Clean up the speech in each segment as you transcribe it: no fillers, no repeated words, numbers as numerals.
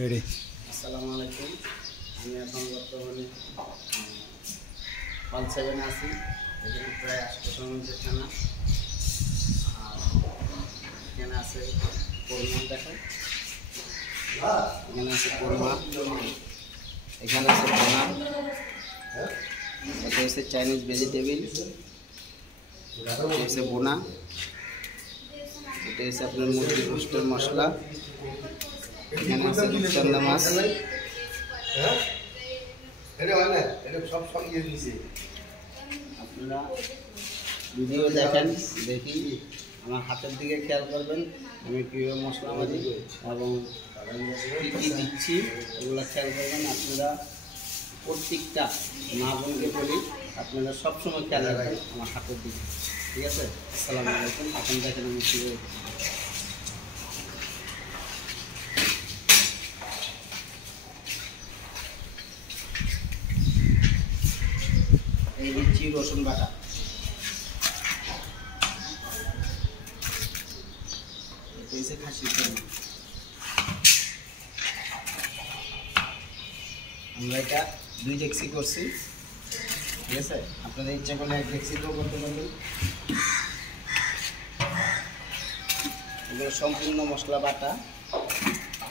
Ready. আসসালামু আলাইকুম। আমি এখন বর্তমানে হল 7 আছি। এখানে প্রায় 800 মানুষের থানা। আর এখানে আছে কোরমা, দেখো এখানে আছে কোরমা, এখানে আছে বোনা, এটা হচ্ছে চাইনিজ ভেজিটেবিল, এটা হচ্ছে বোনা, এটা হচ্ছে আপনার মুরগির গোশতের মশলা, এখানে আছে রূপচান্দা মাছ। আপনারা ভিডিও দেখেন, দেখি আমার হাতের দিকে খেয়াল করবেন, আমি কীভাবে মশলা মারি এবং কী কী দিচ্ছি এগুলো খেয়াল করবেন। আপনারা প্রত্যেকটা মা বোনকে বলি আপনারা সবসময় খেয়াল রাখবেন আমার হাতের দিকে, ঠিক আছে? আসসালামু আলাইকুম। এখন দেখেন আমি কীভাবে এই দিচ্ছি রসুন বাটা, খাসির জন্য আমরা এটা 2 ডেক্সি করছি, ঠিক আছে? আপনাদের ইচ্ছা করলে 1 ডেক্সিতেও করতে পারবেন। এগুলো সম্পূর্ণ মশলা বাটা,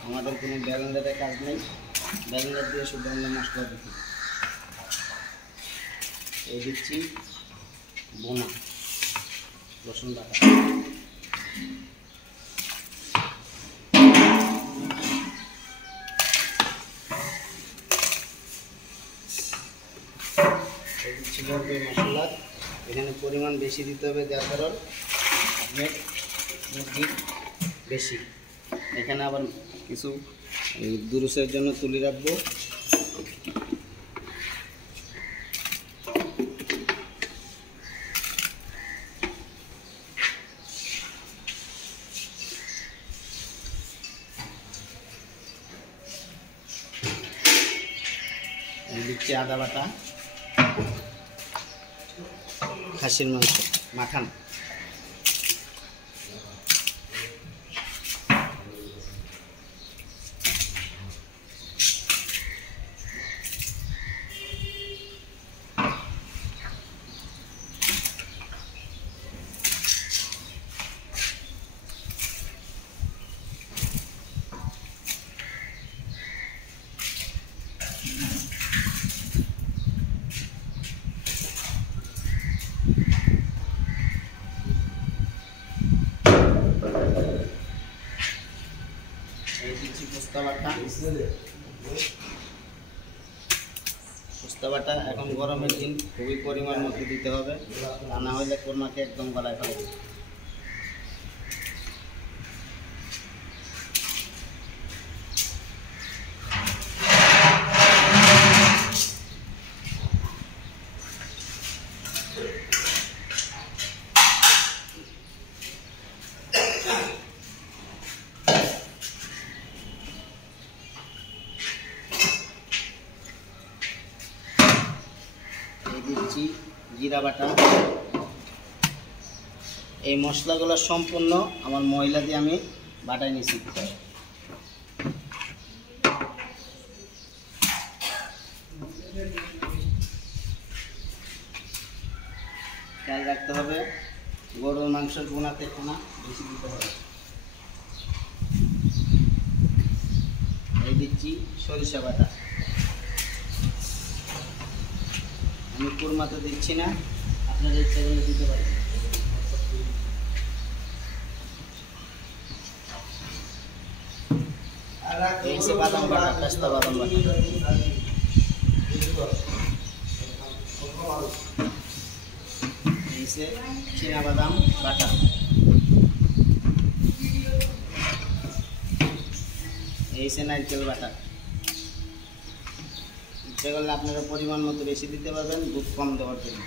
আমাদের কোনো ব্লেন্ডারের কাজ নেই, ব্লেন্ডার দিয়ে শুধু আমরা মশলা দিচ্ছি। এই দিচ্ছি বোনা রসুন বাটা, দিচ্ছি মশলা। এখানে পরিমাণ বেশি দিতে হবে, যার কারণ আপনার মুরগির বেশি। এখানে আবার কিছু দুরুসের জন্য তুলে রাখবো। দিচ্ছি আদা বাটা, খাসির মাংস মাখান, পোস্তা বাটা। এখন গরমের দিন খুবই পরিমাণ মতো দিতে হবে, তা না হলে কোরমাকে একদম গলায় ফেলবে। দিচ্ছি জিরা বাটা। এই মশলাগুলো সম্পূর্ণ আমার ময়লা দিয়ে আমি বাটাই নিয়েছি। খেয়াল রাখতে হবে গরুর মাংসের বোনাতে কোনা বেশি দিতে হবে। এই দিচ্ছি সরিষা বাটা, আমি কুরমাতে দিচ্ছি না, আপনাদের ইচ্ছা করলে দিতে পারেন। এই সে বাদাম বাটা, পেস্তা বাদাম বাটা, এই সে চীনা বাদাম বাটা, এই সে নারকেল বাটা। ইচ্ছা করলে আপনারা পরিমাণ মতো বেশি দিতে পারবেন, দুধ কম দেওয়ার জন্য।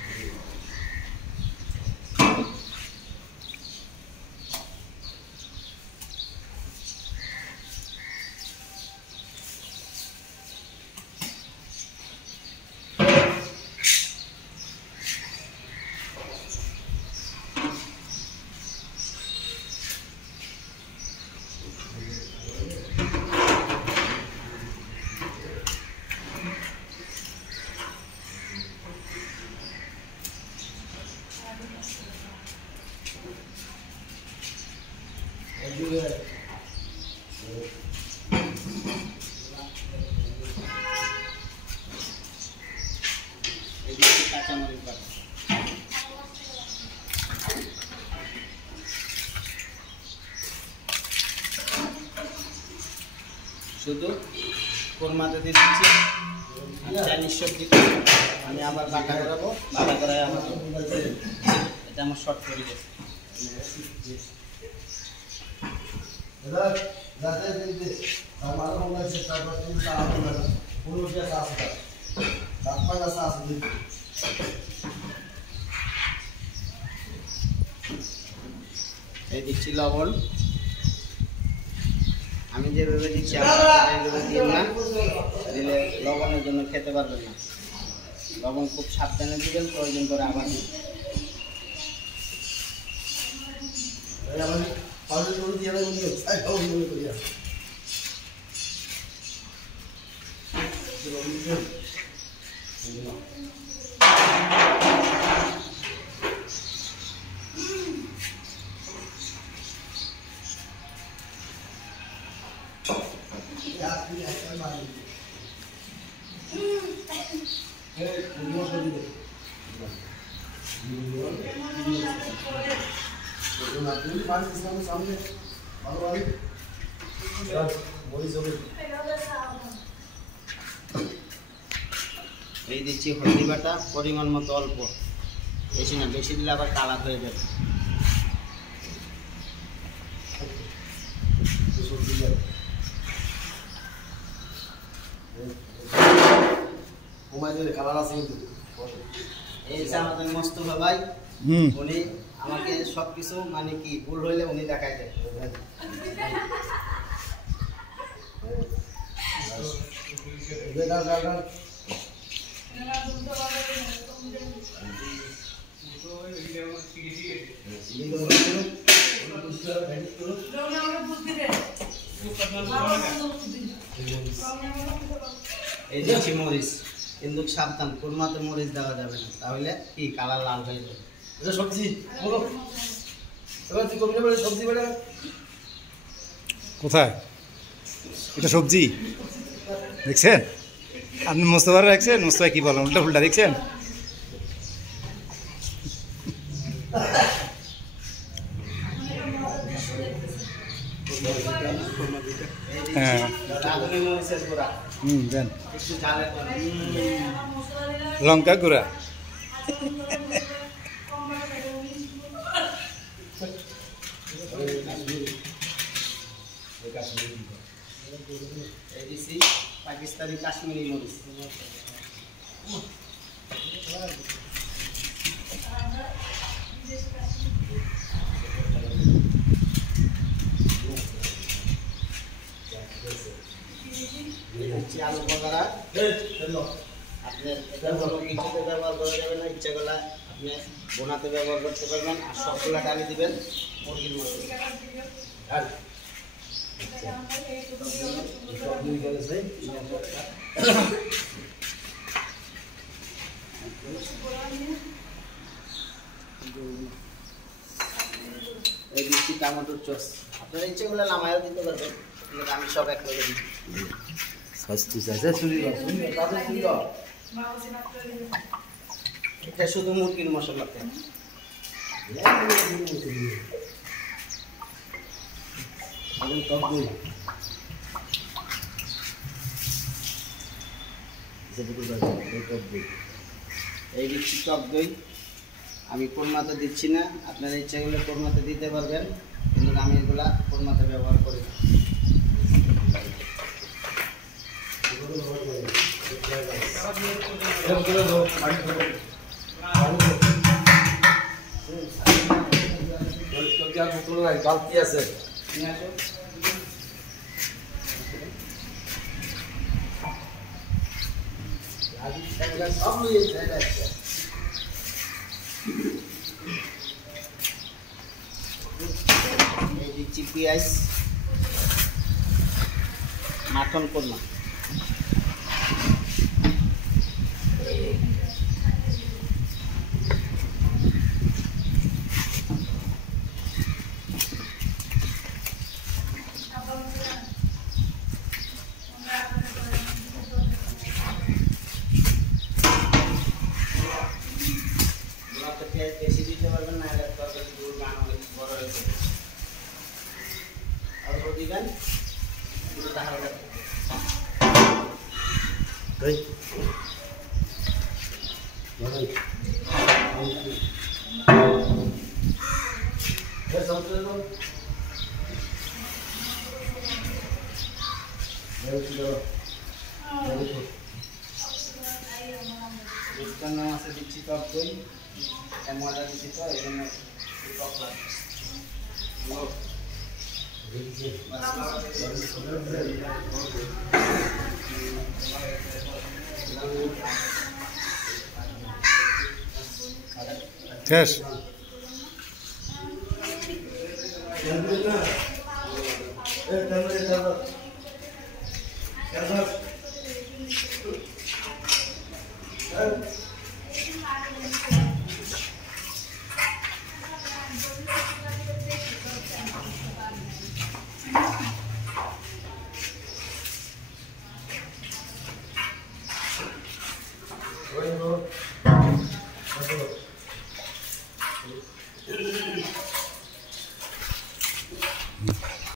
শুধু কোরমাতে দিয়ে দিচ্ছি। চাইনিজ সবজি আমি আবার বাটা করাবো, বাটা করাই আমার এটা আমার শর্ট করে গেছে। এই দিচ্ছি লবণ, আমি যেভাবে দিচ্ছি এইভাবে দিন না, দিলে লবণের জন্য খেতে পারবেন না। লবণ খুব সাবধানে দিবেন, প্রয়োজন করে আবার দিন। এই দিচ্ছি হলদি বাটা পরিমাণ মতো, অল্প, বেশি না, বেশি দিলে আবার কালার হয়ে যাবে। এই যে আমাদের মোস্তফা ভাই, উনি আমাকে সবকিছু মানে কি ভুল হইলে উনি দেখাই দেয়। এই দিচ্ছি মরিচ, কিন্তু সাবধান, কোরমাতে মরিচ দেওয়া যাবে না, তাহলে কি কালার লাল হয়ে যাবে। এটা সবজি সবজি কোথায়? এটা সবজি দেখছেন আপনি? মোস্তফা রাখছেন, মোস্তফা কি বলেন উল্টা ফুলটা দেখছেন? হ্যাঁ দেন লঙ্কা গুঁড়া। পাকিস্তানি কাশ্মীরি মরিচ। আলু বগারা আপনার এটা কোনো কিছুতে ব্যবহার করা যাবে না, ইচ্ছা করলে আপনি বোনাতে ব্যবহার করতে পারবেন। আর সবগুলা ডালি দিবেন মুরগির মশলা। এই দিচ্ছি টমেটোর সস, আপনারা ইচ্ছে করলে নামায়ও দিতে পারবেন, কিন্তু আমি সব এক করে দিই। এটা শুধু মুরগির মশলাতে। এই দিচ্ছি টক দই, আমি কোরমাতে দিচ্ছি না, আপনারা ইচ্ছা করলে কোরমাতে দিতে পারবেন, কিন্তু আমি এগুলা কোরমাতে ব্যবহার করি না। বালতি আছে এই দিচ্ছি পেঁয়াজ, মাখন কোরমা। বেশি দিতে পারবেন না, তরকারি অনেক বড় হয়েছে। আর দিবেন পুরোটা হালকা রূপচান নাম আছে দিচ্ছি টক দই ময়দা দিচ্ছি তো এই জন্য টক লাগে শেষ Yeah.